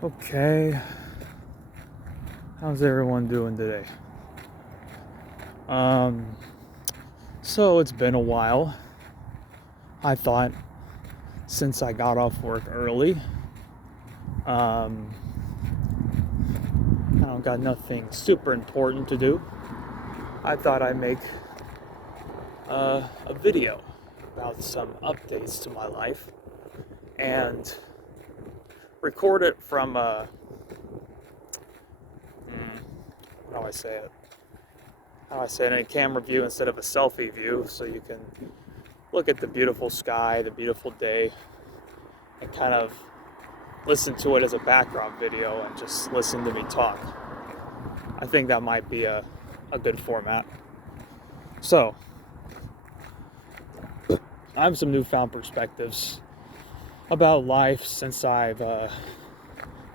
Okay, how's everyone doing today? Um, so it's been a while. I thought since I got off work early, um, I don't got nothing super important to do. I thought I'd make a video about some updates to my life and record it from how do I say it? How do I say it in a camera view instead of a selfie view, so you can look at the beautiful sky, the beautiful day, and kind of listen to it as a background video and just listen to me talk. I think that might be a good format. So, I have some newfound perspectives about life since I've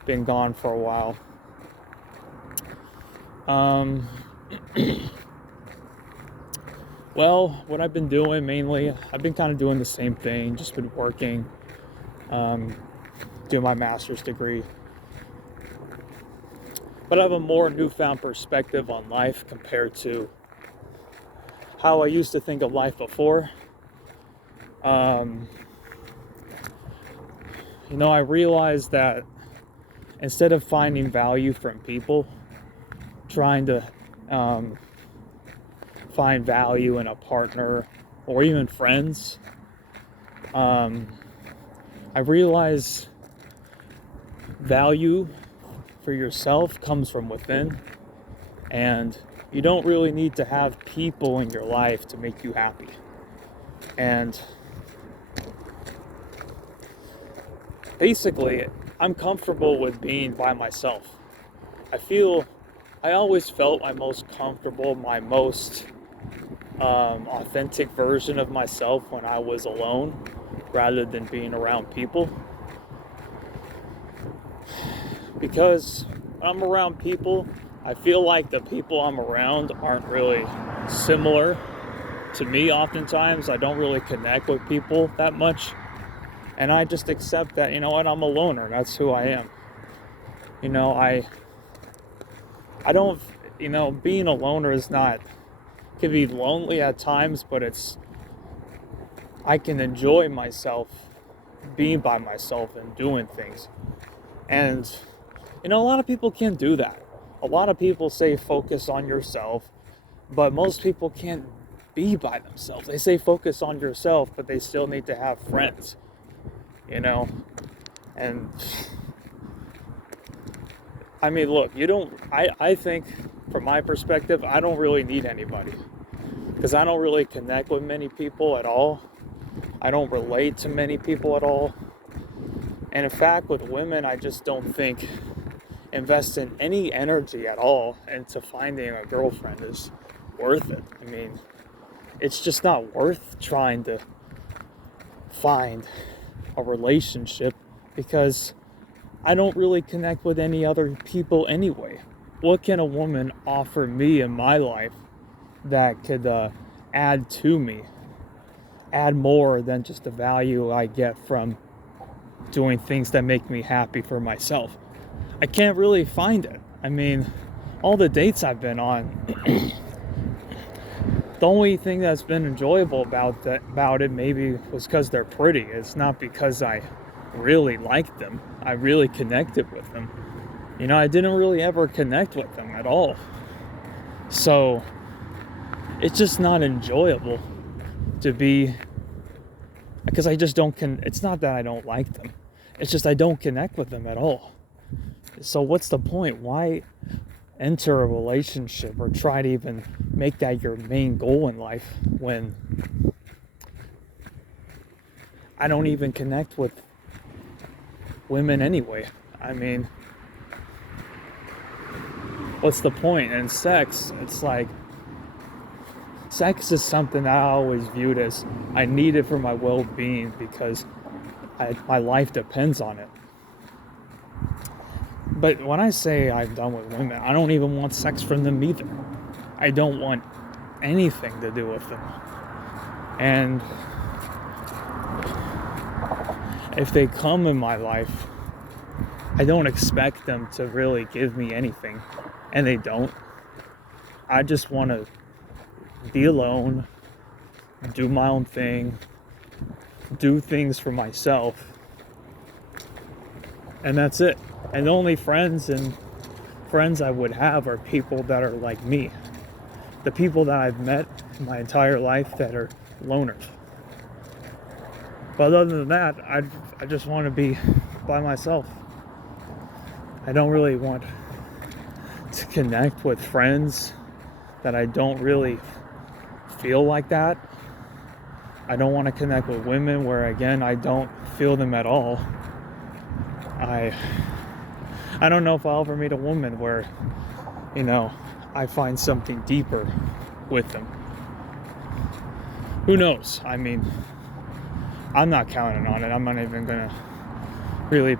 been gone for a while. Well, what I've been doing mainly, I've been kind of doing the same thing, just been working, doing my master's degree. But I have a more newfound perspective on life compared to how I used to think of life before. I realized that instead of finding value from people, trying to find value in a partner or even friends, I realized value for yourself comes from within, and you don't really need to have people in your life to make you happy. And basically, I'm comfortable with being by myself. I always felt my most comfortable, my most authentic version of myself when I was alone rather than being around people. Because when I'm around people, I feel like the people I'm around aren't really similar to me oftentimes. I don't really connect with people that much. And I just accept that, I'm a loner. That's who I am. I don't, being a loner can be lonely at times, but I can enjoy myself being by myself and doing things. And, a lot of people can't do that. A lot of people say focus on yourself, but most people can't be by themselves. They say focus on yourself, but they still need to have friends, And I mean, look, I think from my perspective, I don't really need anybody because I don't really connect with many people at all. I don't relate to many people at all. And in fact, with women, I just don't think investing any energy at all into finding a girlfriend is worth it. I mean, it's just not worth trying to find a relationship because I don't really connect with any other people anyway. What can a woman offer me in my life that could add to me, add more than just the value I get from doing things that make me happy for myself? I can't really find it. I mean, all the dates I've been on, the only thing that's been enjoyable about it maybe was because they're pretty. It's not because I really liked them. I really connected with them. I didn't really ever connect with them at all. So it's just not enjoyable to be, because I just don't it's not that I don't like them. It's just I don't connect with them at all. So what's the point? Why enter a relationship or try to even make that your main goal in life when I don't even connect with women anyway? I mean, what's the point? And sex, it's like, sex is something that I always viewed as I need it for my well-being because my life depends on it. But when I say I'm done with women, I don't even want sex from them either. I don't want anything to do with them. And if they come in my life, I don't expect them to really give me anything, and they don't. I just want to be alone, do my own thing, do things for myself, and that's it. And the only friends I would have are people that are like me. The people that I've met my entire life that are loners. But other than that, I just want to be by myself. I don't really want to connect with friends that I don't really feel like that. I don't want to connect with women where, again, I don't feel them at all. I don't know if I'll ever meet a woman where, I find something deeper with them. Who knows? I mean, I'm not counting on it. I'm not even gonna really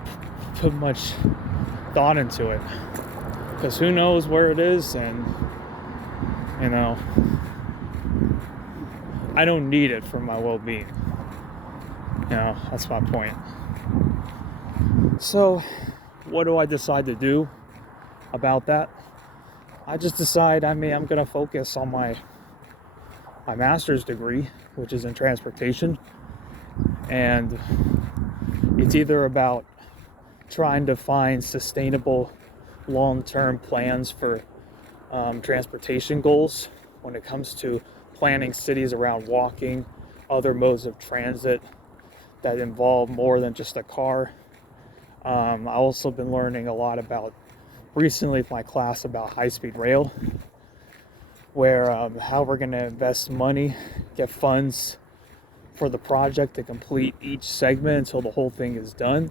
put much thought into it, because who knows where it is, and I don't need it for my well-being. That's my point. So what do I decide to do about that? I just decide, I'm gonna focus on my master's degree, which is in transportation, and it's either about trying to find sustainable long-term plans for transportation goals when it comes to planning cities around walking, other modes of transit that involve more than just a car. I've also been learning a lot about, recently with my class, about high-speed rail, where how we're going to invest money, get funds for the project to complete each segment until the whole thing is done.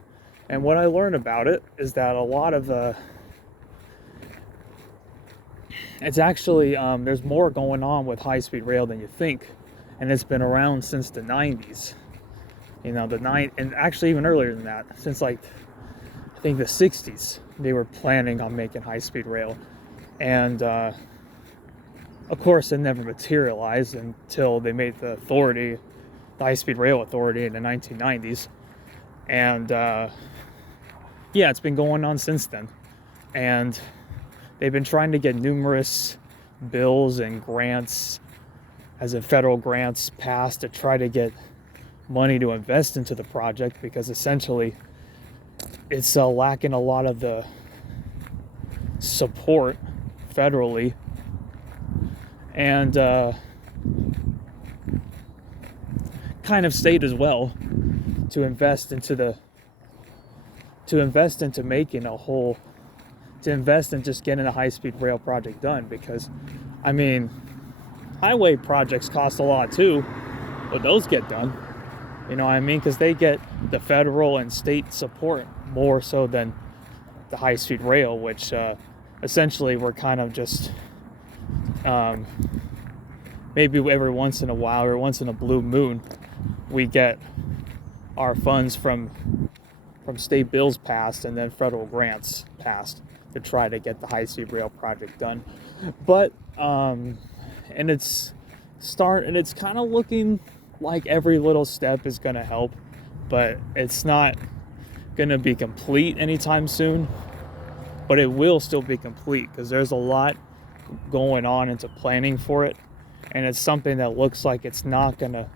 And what I learned about it is that a lot of it's actually there's more going on with high-speed rail than you think, and it's been around since the 90s. And actually even earlier than that, since I think the 60s, they were planning on making high-speed rail, and of course it never materialized until they made the high-speed rail authority in the 1990s, and it's been going on since then. And they've been trying to get numerous bills and grants, as in federal grants, passed to try to get money to invest into the project, because essentially it's lacking a lot of the support federally, and kind of state as well, to invest into just getting a high-speed rail project done. Because highway projects cost a lot too, but those get done, because they get the federal and state support more so than the high-speed rail, which essentially we're kind of just maybe every once in a while, or once in a blue moon, we get our funds from state bills passed and then federal grants passed to try to get the high-speed rail project done. But and it's kind of looking like every little step is going to help, but it's not going to be complete anytime soon. But it will still be complete, because there's a lot going on into planning for it, and it's something that looks like it's not going to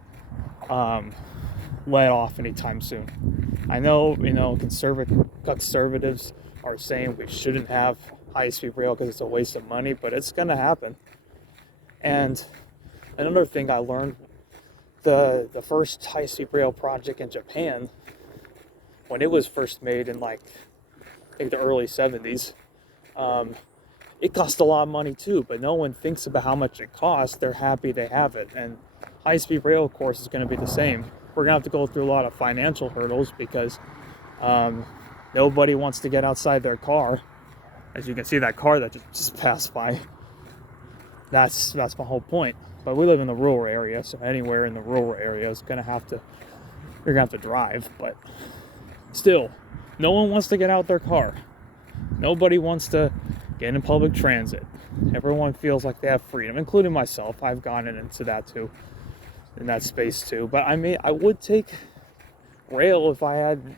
let off anytime soon. I know, conservatives are saying we shouldn't have high-speed rail because it's a waste of money, but it's going to happen. And another thing I learned, the first high-speed rail project in Japan, when it was first made in I think the early 70s, it cost a lot of money too, but no one thinks about how much it costs. They're happy they have it. And high-speed rail, of course, is going to be the same. We're going to have to go through a lot of financial hurdles, because nobody wants to get outside their car. As you can see, that car that just passed by, that's my whole point. But we live in the rural area, so anywhere in the rural area is you're going to have to drive. But still, no one wants to get out their car. Nobody wants to get in public transit. Everyone feels like they have freedom, including myself. I've gone into that too, in that space too. But I would take rail if I had,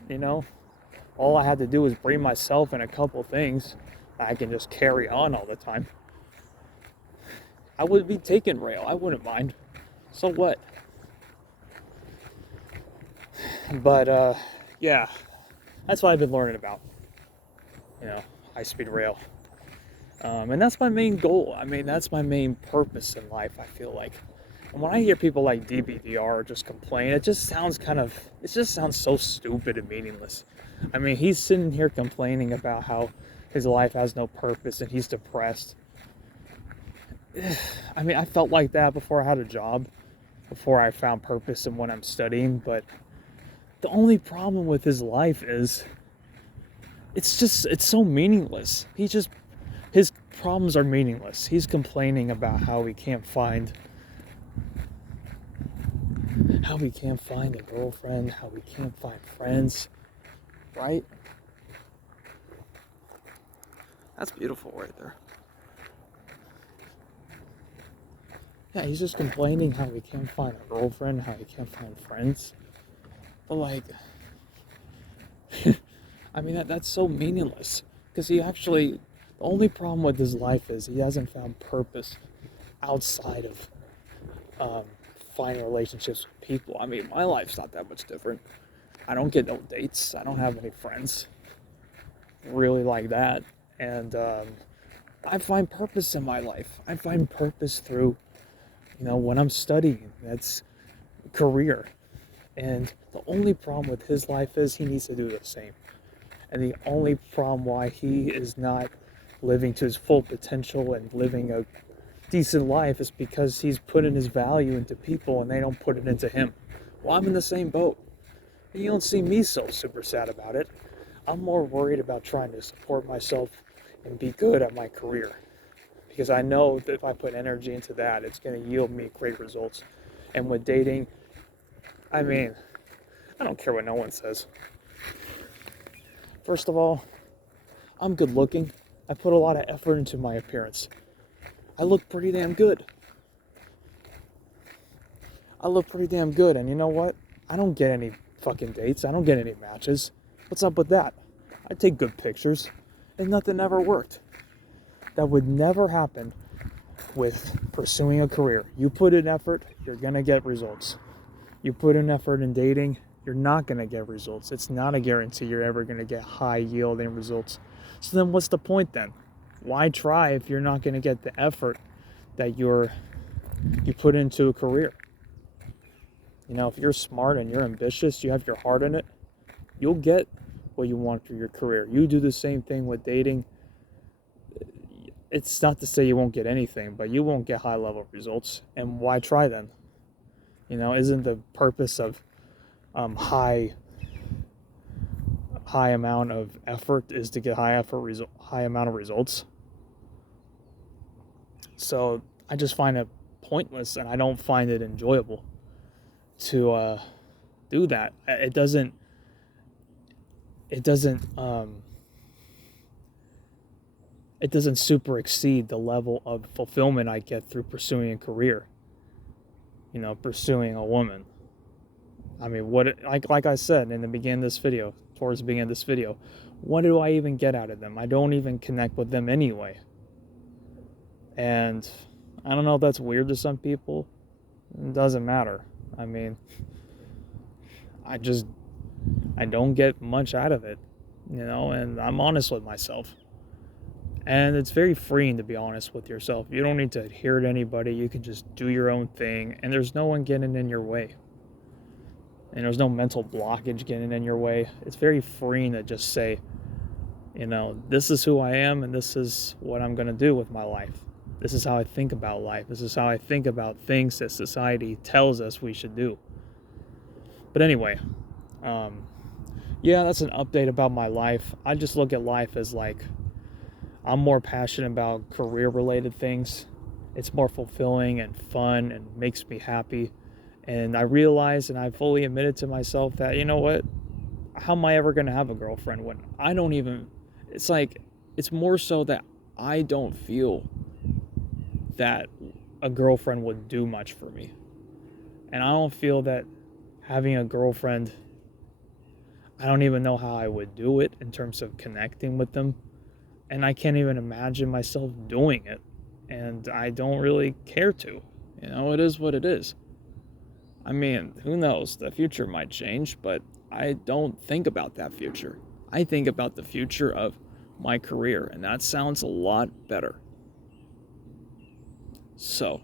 All I had to do was bring myself in a couple things that I can just carry on all the time. I would be taking rail. I wouldn't mind. So what? But yeah, that's what I've been learning about. High-speed rail. And that's my main goal. I mean, that's my main purpose in life, I feel like. And when I hear people like DBDR just complain, it just sounds so stupid and meaningless. I mean, he's sitting here complaining about how his life has no purpose and he's depressed. I mean, I felt like that before I had a job, before I found purpose in what I'm studying, but the only problem with his life is it's so meaningless. His problems are meaningless. He's complaining about how he can't find a girlfriend, how he can't find friends, right? That's beautiful right there. Yeah, he's just complaining how he can't find a girlfriend, how he can't find friends. But like, I mean, that's so meaningless. Because the only problem with his life is he hasn't found purpose outside of finding relationships with people. I mean, my life's not that much different. I don't get no dates. I don't have any friends really like that. And I find purpose in my life. I find purpose through, when I'm studying. That's career. And the only problem with his life is he needs to do the same. And the only problem why he is not living to his full potential and living a decent life is because he's putting his value into people and they don't put it into him. Well, I'm in the same boat. And you don't see me so super sad about it. I'm more worried about trying to support myself and be good at my career. Because I know that if I put energy into that, it's going to yield me great results. And with dating, I mean, I don't care what no one says. First of all, I'm good looking. I put a lot of effort into my appearance. I look pretty damn good. And you know what? I don't get any fucking dates. I don't get any matches. What's up with that? I take good pictures, and nothing ever worked. That would never happen with pursuing a career. You put in effort, you're gonna get results. You put in effort in dating, you're not gonna get results. It's not a guarantee you're ever gonna get high yielding results. So then what's the point then? Why try if you're not gonna get the effort that you put into a career? If you're smart and you're ambitious, you have your heart in it, you'll get what you want for your career. You do the same thing with dating. It's not to say you won't get anything, but you won't get high level results. And why try then? Isn't the purpose of high amount of effort is to get high amount of results? So I just find it pointless, and I don't find it enjoyable to do that. It doesn't super exceed the level of fulfillment I get through pursuing a career. Pursuing a woman. I mean, like I said in the beginning of this video, towards the beginning of this video, what do I even get out of them? I don't even connect with them anyway. And I don't know if that's weird to some people. It doesn't matter. I mean, I don't get much out of it, and I'm honest with myself. And it's very freeing to be honest with yourself. You don't need to adhere to anybody. You can just do your own thing, and there's no one getting in your way. And there's no mental blockage getting in your way. It's very freeing to just say, this is who I am, and this is what I'm going to do with my life. This is how I think about life. This is how I think about things that society tells us we should do. But anyway, yeah, that's an update about my life. I just look at life as like, I'm more passionate about career-related things. It's more fulfilling and fun and makes me happy. And I realize, and I fully admitted to myself that, you know what? How am I ever going to have a girlfriend when I don't even... It's more so that I don't feel that a girlfriend would do much for me. And I don't feel that having a girlfriend... I don't even know how I would do it in terms of connecting with them. And I can't even imagine myself doing it. And I don't really care to. It is what it is. I mean, who knows? The future might change, but I don't think about that future. I think about the future of my career, and that sounds a lot better. So,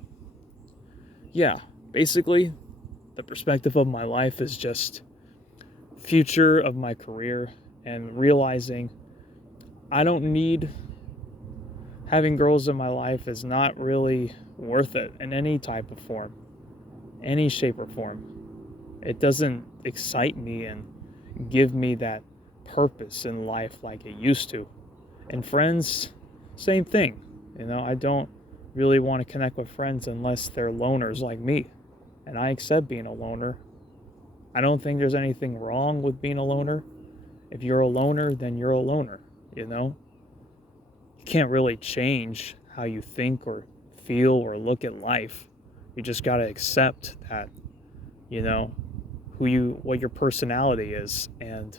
yeah, basically, the perspective of my life is just future of my career and realizing I don't need having girls in my life is not really worth it in any type of form, any shape or form. It doesn't excite me and give me that purpose in life like it used to. And friends, same thing. I don't really want to connect with friends unless they're loners like me. And I accept being a loner. I don't think there's anything wrong with being a loner. If you're a loner, then you're a loner, You can't really change how you think or feel or look at life. You just got to accept that, what your personality is. And,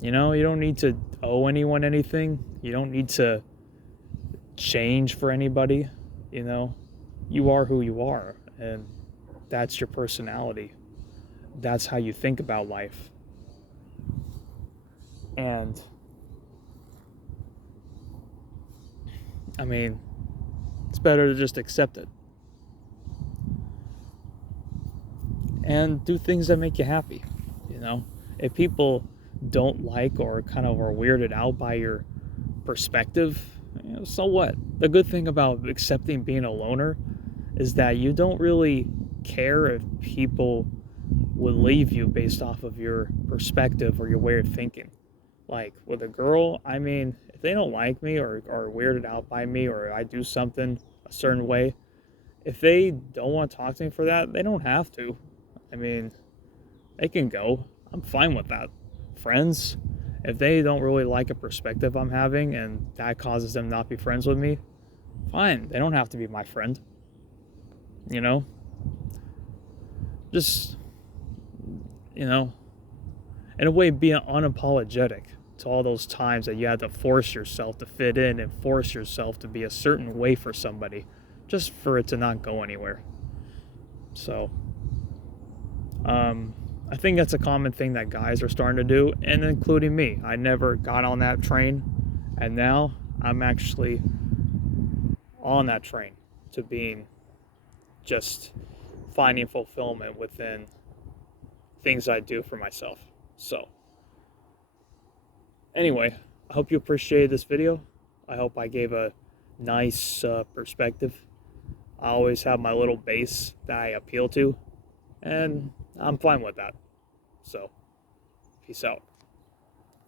you don't need to owe anyone anything. You don't need to change for anybody. You are who you are, and that's your personality. That's how you think about life. And I mean, it's better to just accept it and do things that make you happy. If people don't like or kind of are weirded out by your perspective, so what? The good thing about accepting being a loner is that you don't really care if people would leave you based off of your perspective or your way of thinking. Like with a girl, I mean, if they don't like me or are weirded out by me or I do something a certain way, if they don't want to talk to me for that, they don't have to. I mean, they can go. I'm fine with that. Friends, if they don't really like a perspective I'm having and that causes them not be friends with me, fine. They don't have to be my friend. Just, in a way, being unapologetic to all those times that you had to force yourself to fit in and force yourself to be a certain way for somebody just for it to not go anywhere. So, I think that's a common thing that guys are starting to do, and including me. I never got on that train, and now I'm actually on that train to being just finding fulfillment within things I do for myself. So, anyway, I hope you appreciated this video. I hope I gave a nice perspective. I always have my little base that I appeal to, and I'm fine with that. So, peace out.